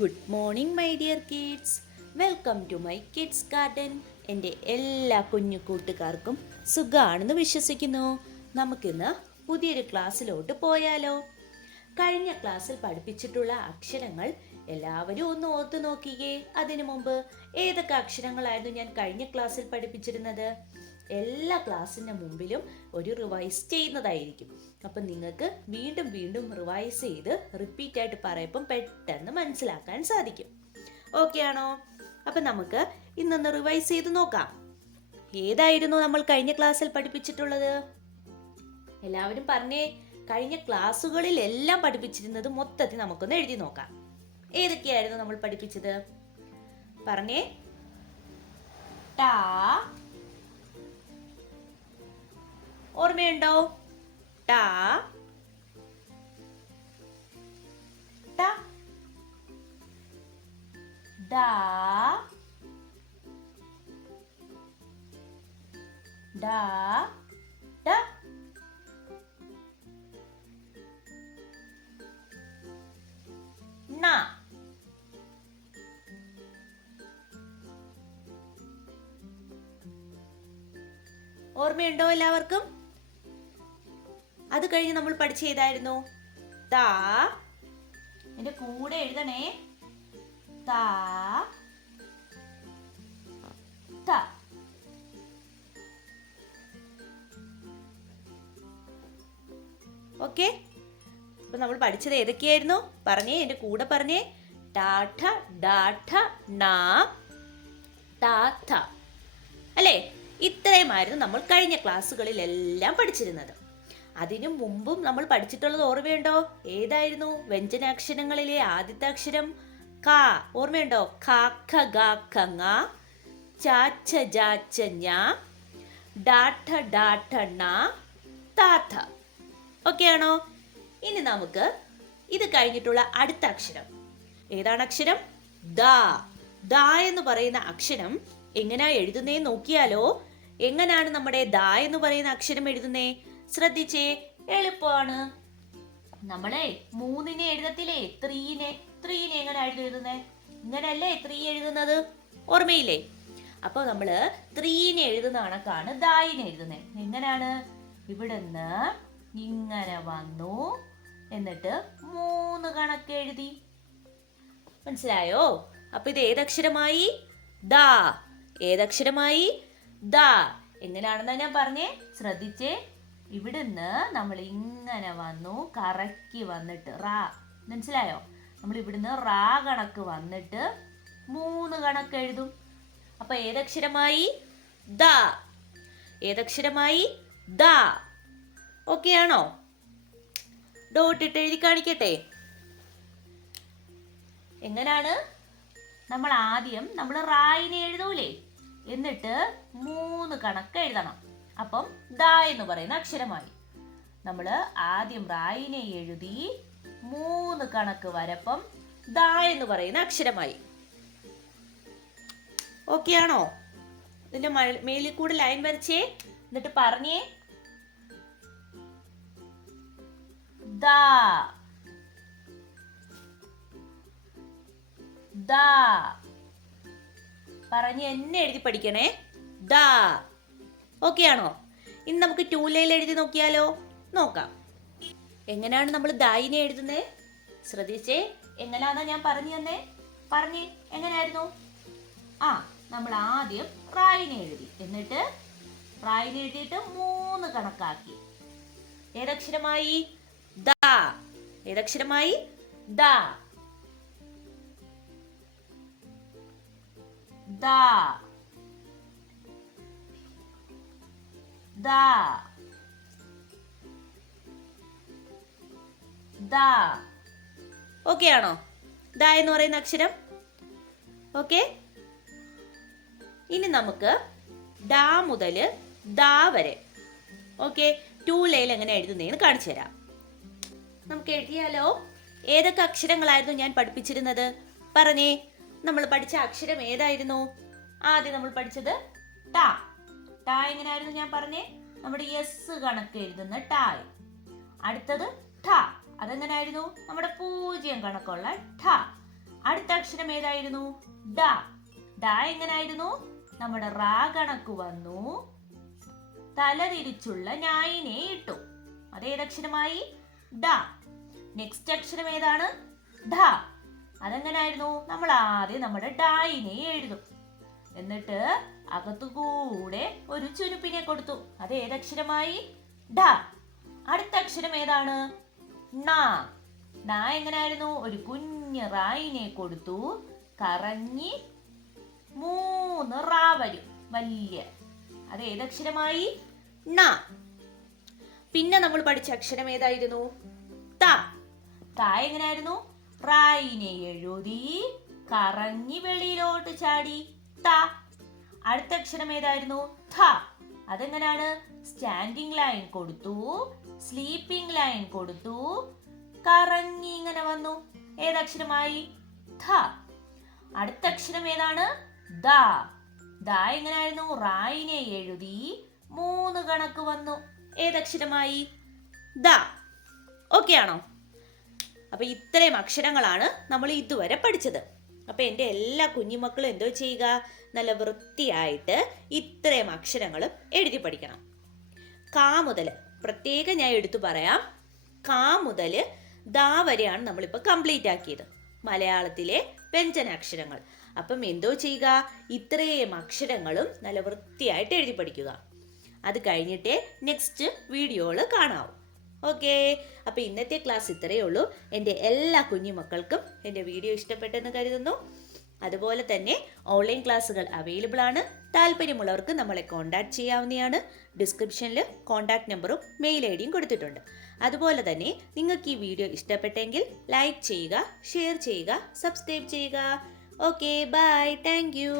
Good morning my dear kids. Welcome to my kids garden. എൻ്റെ എല്ലാ കുഞ്ഞു കൂട്ടുകാർക്കും സുഖമാണെന്ന് വിശ്വസിക്കുന്നു. നമുക്കിന്ന് പുതിയൊരു ക്ലാസ്സിലോട്ട് പോയാലോ? കഴിഞ്ഞ ക്ലാസ്സിൽ പഠിപ്പിച്ചിട്ടുള്ള അക്ഷരങ്ങൾ എല്ലാവരും ഒന്ന് ഓർത്തു നോക്കിയേ. അതിനു മുമ്പ് ഏതൊക്കെ അക്ഷരങ്ങളായിരുന്നു ഞാൻ കഴിഞ്ഞ ക്ലാസ്സിൽ പഠിപ്പിച്ചിരുന്നത്? എല്ലാ ക്ലാസ്സിൻ്റെ മുമ്പിലും ഒരു റിവൈസ് ചെയ്യുന്നതായിരിക്കും. അപ്പം നിങ്ങൾക്ക് വീണ്ടും വീണ്ടും റിവൈസ് ചെയ്ത് റിപ്പീറ്റായിട്ട് പറയുമ്പം പെട്ടെന്ന് മനസ്സിലാക്കാൻ സാധിക്കും. ഓക്കെ ആണോ? അപ്പം നമുക്ക് ഇന്നൊന്ന് റിവൈസ് ചെയ്ത് നോക്കാം. ഏതായിരുന്നു നമ്മൾ കഴിഞ്ഞ ക്ലാസ്സിൽ പഠിപ്പിച്ചിട്ടുള്ളത്? എല്ലാവരും പറഞ്ഞേ. കഴിഞ്ഞ ക്ലാസ്സുകളിൽ എല്ലാം പഠിപ്പിച്ചിരുന്നത് മൊത്തത്തിൽ നമുക്കൊന്ന് എഴുതി നോക്കാം. ഏതൊക്കെയായിരുന്നു നമ്മൾ പഠിപ്പിച്ചത്? പറഞ്ഞേ. ടാ, ഓർമ്മയുണ്ടോ? ടാ, ട, ഡാ, ഡാ, ഡ, ണ. ഓർമ്മയുണ്ടോ എല്ലാവർക്കും? അത് കഴിഞ്ഞ് നമ്മൾ പഠിച്ച ഏതായിരുന്നു? താ. എന്റെ കൂടെ എഴുതണേ. താ, ത. ഓക്കെ. അപ്പൊ നമ്മൾ പഠിച്ചത് ഏതൊക്കെയായിരുന്നു? പറഞ്ഞേ, എന്റെ കൂടെ പറഞ്ഞേ. ടാഠ, ഡാഠ, നാ, താഥ. അല്ലേ? ഇത്രയുമായിരുന്നു നമ്മൾ കഴിഞ്ഞ ക്ലാസ്സുകളിലെല്ലാം പഠിച്ചിരുന്നത്. അതിനു മുമ്പും നമ്മൾ പഠിച്ചിട്ടുള്ളത് ഓർമ്മയുണ്ടോ? ഏതായിരുന്നു? വ്യഞ്ജനാക്ഷരങ്ങളിലെ ആദ്യത്തെ അക്ഷരം ക. ഓർമ്മയുണ്ടോ? ഖ, ഖ, ഗ, ഘ, ങ, ച, ഛ, ജ, ഛ, ഞ, ഡാഠ, ഡാഠ, ണ, താഥ. ഓക്കെ ആണോ? ഇനി നമുക്ക് ഇത് കഴിഞ്ഞിട്ടുള്ള അടുത്ത അക്ഷരം ഏതാണ്? അക്ഷരം ദ. ദ എന്ന് പറയുന്ന അക്ഷരം എങ്ങനെയാ എഴുതുന്നേ നോക്കിയാലോ? എങ്ങനെയാണ് നമ്മുടെ ദ എന്ന് പറയുന്ന അക്ഷരം എഴുതുന്നേ? ശ്രദ്ധിച്ചേ, എളുപ്പമാണ്. നമ്മളെ 3 എഴുതത്തില്ലേ? 3 എങ്ങനെയായിരുന്നു എഴുതുന്നേ? ഇങ്ങനല്ലേ 3 എഴുതുന്നത്? ഓർമ്മയില്ലേ? അപ്പോൾ നമ്മള് 3 എഴുതുന്ന കണക്കാണ് ദായിനെ എഴുതുന്നത്. എങ്ങനെയാണ്? ഇവിടുന്ന് ഇങ്ങനെ വന്നു, എന്നിട്ട് 3 കണക്ക് എഴുതി. മനസ്സിലായോ? അപ്പൊ ഇത് ഏതക്ഷരമായി? ദ. ഏതക്ഷരമായി? ദ. എങ്ങനെയാണെന്നാ ഞാൻ പറഞ്ഞേ? ശ്രദ്ധിച്ചേ. ഇവിടുന്ന് നമ്മൾ ഇങ്ങനെ വന്നു, കറക്കി വന്നിട്ട് റാ. മനസ്സിലായോ? നമ്മൾ ഇവിടുന്ന് റാ കണക്ക് വന്നിട്ട് 3 കണക്ക് എഴുതും. അപ്പൊ ഏതക്ഷരമായി? ദ. ഏതക്ഷരമായി? ദ. ഓക്കെ ആണോ? ഡോട്ട് ഇട്ട് എഴുതി കാണിക്കട്ടെ. എങ്ങനാണ്? നമ്മൾ ആദ്യം റായിനെ എഴുതൂലേ? എന്നിട്ട് 3 കണക്ക് എഴുതണം. അപ്പം ദ എന്ന് പറയുന്ന അക്ഷരമായി. നമ്മൾ ആദ്യം റായിനെ എഴുതി 3 കണക്ക് വരപ്പം ദ എന്ന് പറയുന്ന അക്ഷരമായി. ഓക്കെ ആണോ? ഇതിന്റെ മേലിൽ കൂടെ ലൈൻ വരച്ചേ, എന്നിട്ട് പറഞ്ഞേ. The, the. പറഞ്ഞ് എന്നെ എഴുതി പഠിക്കണേ. ദ. ഓക്കെ ആണോ? ഇനി നമുക്ക് 2 ലൈനിൽ എഴുതി നോക്കിയാലോ? നോക്കാം. എങ്ങനെയാണ് നമ്മൾ ദായിനെ എഴുതുന്നത്? ശ്രദ്ധിച്ചേ. എങ്ങനെയാണെന്നാ ഞാൻ പറഞ്ഞു തന്നേ? പറഞ്ഞേ, എങ്ങനെയായിരുന്നു? നമ്മൾ ആദ്യം റായിനെ എഴുതി, എന്നിട്ട് റായിനെ എഴുതിയിട്ട് 3 കണക്കാക്കി. ഏതക്ഷരമായി? ദ. ഏതക്ഷരമായി? ദ. ദ, ദ, ദ. ഓക്കെ ആണോ? ദ എന്ന് പറയുന്ന അക്ഷരം. ഓക്കെ. ഇനി നമുക്ക് ഡ മുതൽ ദ വരെ ഓക്കെ 2 ലൈനിൽ എങ്ങനെ എഴുതുന്നതെന്ന് കാണിച്ചു തരാം. നമുക്ക് എഴുതിയാലോ? ഏതൊക്കെ അക്ഷരങ്ങളായിരുന്നു ഞാൻ പഠിപ്പിച്ചിരുന്നത്? പറഞ്ഞേ. നമ്മൾ പഠിച്ച അക്ഷരം ഏതായിരുന്നു? ആദ്യം നമ്മൾ പഠിച്ചത് ട. ട എങ്ങനെയായിരുന്നു ഞാൻ പറഞ്ഞേ? നമ്മുടെ എസ് കണക്ക് എഴുതുന്ന ടായ്. അടുത്തത് ഠ. അതെങ്ങനെയായിരുന്നു? നമ്മുടെ 0 കണക്കുള്ള ഠ. അടുത്ത അക്ഷരം ഏതായിരുന്നു? ഡ. ഡ എങ്ങനായിരുന്നു? നമ്മുടെ റാ കണക്ക് വന്നു, തലതിരിച്ചുള്ള ഞായിനെ ഇട്ടു. അതേതക്ഷരമായി? ഡ. നെക്സ്റ്റ് അക്ഷരം ഏതാണ്? ഢ. അതെങ്ങനായിരുന്നു? നമ്മൾ ആദ്യം നമ്മുടെ ഡായിനെ എഴുതും, എന്നിട്ട് അകത്തുകൂടെ ഒരു ചുരുപ്പിനെ കൊടുത്തു. അത് ഏതക്ഷരമായി? ഢ. അടുത്ത അക്ഷരം ഏതാണ്? ണ. ണ എങ്ങനായിരുന്നു? ഒരു കുഞ്ഞ് റായിനെ കൊടുത്തു, കറങ്ങി 3 റാ വരും, വലിയ. അത് ഏതക്ഷരമായി? ണ. പിന്നെ നമ്മൾ പഠിച്ച അക്ഷരം ഏതായിരുന്നു? ത. ത എങ്ങനായിരുന്നു? റായിനെ എഴുതി കറങ്ങി വെളിയിലോട്ട് ചാടി, ത. അടുത്ത അക്ഷരം ഏതായിരുന്നു? ഥ. അതെങ്ങനാണ്? സ്റ്റാൻഡിങ് ലൈൻ കൊടുത്തു, സ്ലീപ്പിംഗ് ലൈൻ കൊടുത്തു, കറങ്ങി ഇങ്ങനെ വന്നു. ഏതക്ഷരമായി? ഥ. അടുത്ത അക്ഷരം ഏതാണ്? ദ. ദ എങ്ങനായിരുന്നു? റായിനെ എഴുതി 3 കണക്ക് വന്നു. ഏതക്ഷരമായി? ദ. ഓക്കെ ആണോ? അപ്പൊ ഇത്രയും അക്ഷരങ്ങളാണ് നമ്മൾ ഇതുവരെ പഠിച്ചത്. അപ്പൊ എൻ്റെ എല്ലാ കുഞ്ഞുമക്കളും എന്തോ ചെയ്യുക? നല്ല വൃത്തിയായിട്ട് ഇത്രയും അക്ഷരങ്ങളും എഴുതി പഠിക്കണം. കാ മുതൽ പ്രത്യേകം ഞാൻ എടുത്തു പറയാം. കാ മുതൽ ദാ വരെയാണ് നമ്മളിപ്പോൾ കംപ്ലീറ്റ് ആക്കിയത്, മലയാളത്തിലെ വ്യഞ്ജനാക്ഷരങ്ങൾ. അപ്പം എന്തോ ചെയ്യുക? ഇത്രയും അക്ഷരങ്ങളും നല്ല വൃത്തിയായിട്ട് എഴുതി പഠിക്കുക. അത് കഴിഞ്ഞിട്ടേ നെക്സ്റ്റ് വീഡിയോകൾ കാണാവൂ. ഓക്കെ, അപ്പോൾ ഇന്നത്തെ ക്ലാസ് ഇത്രയേ ഉള്ളൂ. എൻ്റെ എല്ലാ കുഞ്ഞുമക്കൾക്കും എൻ്റെ വീഡിയോ ഇഷ്ടപ്പെട്ടെന്ന് കരുതുന്നു. അതുപോലെ തന്നെ ഓൺലൈൻ ക്ലാസ്സുകൾ അവൈലബിൾ ആണ്. താല്പര്യമുള്ളവർക്ക് നമ്മളെ കോൺടാക്ട് ചെയ്യാവുന്നതാണ്. ഡിസ്ക്രിപ്ഷനിൽ കോൺടാക്ട് നമ്പറും മെയിൽ ഐ ഡിയും കൊടുത്തിട്ടുണ്ട്. അതുപോലെ തന്നെ നിങ്ങൾക്ക് ഈ വീഡിയോ ഇഷ്ടപ്പെട്ടെങ്കിൽ ലൈക്ക് ചെയ്യുക, ഷെയർ ചെയ്യുക, സബ്സ്ക്രൈബ് ചെയ്യുക. Okay, bye, thank U.